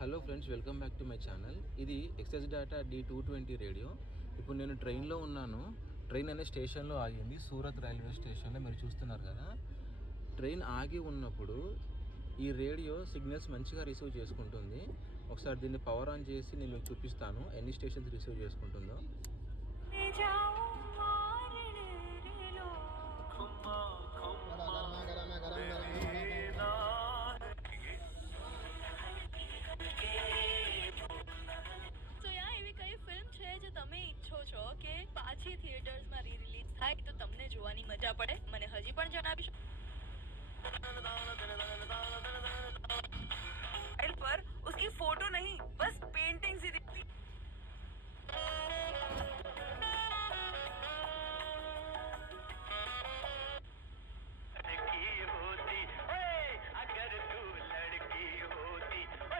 Hello friends, welcome back to my channel. ఇది excess data D220 radio. ఇప్పుడు నేను ట్రైన్లో ఉన్నాను. ట్రైన్ అనే స్టేషన్లో ఆగింది, సూరత్ రైల్వే స్టేషన్లో. మీరు చూస్తున్నారు కదా, ట్రైన్ ఆగి ఉన్నప్పుడు ఈ రేడియో సిగ్నల్స్ మంచిగా రిసీవ్ చేసుకుంటుంది. ఒకసారి దీన్ని పవర్ ఆన్ చేసి నేను మీకు చూపిస్తాను ఎన్ని స్టేషన్స్ రిసీవ్ చేసుకుంటుందో. જે તમે ઈચ્છો છો કે પાછી થિયેટર્સમાં રી-રિલીઝ થાય તો તમને જોવાની મજા પડે, મને હજી પણ જણાવી શકો पर उसकी फोटो नहीं, बस